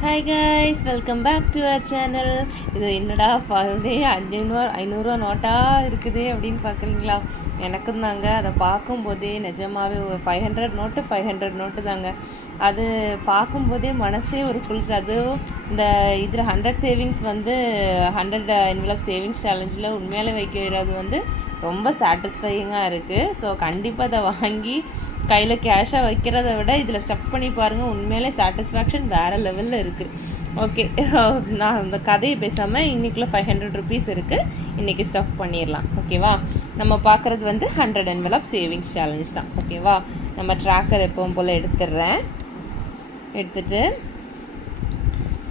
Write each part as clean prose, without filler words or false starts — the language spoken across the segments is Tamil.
Hi guys, welcome back to our channel. இது என்னடா ஃபர்டே 500 நோட்டாக இருக்குது அப்படின்னு பார்க்குறீங்களா? எனக்கும் தாங்க. அதை பார்க்கும்போதே நிஜமாகவே ஒரு 500 நோட்டு தாங்க. அது பார்க்கும்போதே மனசே ஒரு குளிச்சு. அதுவும் இந்த இதில் 100 சேவிங்ஸ் 100 என்வலப் சேவிங்ஸ் சேலஞ்சில் உண்மையாலே வைக்கிறது ரொம்ப சாட்டிஸ்ஃபையிங்காக இருக்குது. ஸோ கண்டிப்பாக அதை வாங்கி கையில் கேஷாக வைக்கிறத விட இதில் ஸ்டஃப் பண்ணி பாருங்கள், உண்மையிலே சாட்டிஸ்ஃபேக்ஷன் வேறு லெவலில் இருக்குது. ஓகே, நான் அந்த கதையை பேசாமல் இன்றைக்குள்ள 500 ருபீஸ் இருக்குது, இன்றைக்கி ஸ்டஃப் பண்ணிடலாம். ஓகேவா? நம்ம பார்க்குறது 100 என்வலப் சேவிங்ஸ் சேலஞ்ச் தான். ஓகேவா? நம்ம ட்ராக்கர் எப்பவும் போல் எடுத்துட்டு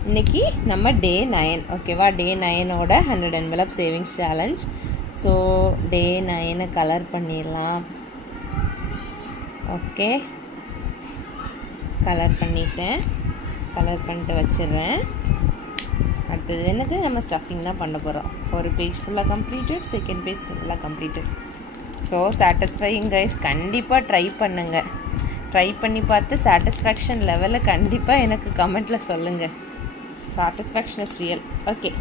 இன்றைக்கி நம்ம டே 9. ஓகேவா? டே 9ஓட 100 envelope savings challenge. So day 9 colour பண்ணிடலாம். ஓகே, கலர் பண்ணிட்டு வச்சிடுறேன். அடுத்தது என்னது, நம்ம ஸ்டஃபிங் தான் பண்ண போகிறோம். ஒரு பேஜ் ஃபுல்லாக கம்ப்ளீட்டட், செகண்ட் பேஜ் ஃபுல்லாக கம்ப்ளீட்டட். So satisfying guys. கண்டிப்பாக ட்ரை பண்ணுங்கள். ட்ரை பண்ணி பார்த்து சாட்டிஸ்ஃபேக்ஷன் லெவலில் கண்டிப்பாக எனக்கு கமெண்ட்டில் சொல்லுங்கள். Satisfaction is real. ஓகே,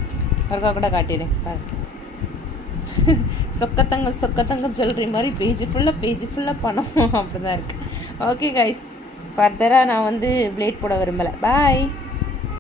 ஒருக்கா கூட காட்டிடுறேன் பாருங்கள். சொக்கத்தங்கம் ஜுவல்லரி மாதிரி பேஜ் ஃபுல்லாக பணம் அப்படி தான் இருக்குது. ஓகே கைஸ், ஃபர்தராக நான் பிளேட் போட விரும்பலை. பாய்.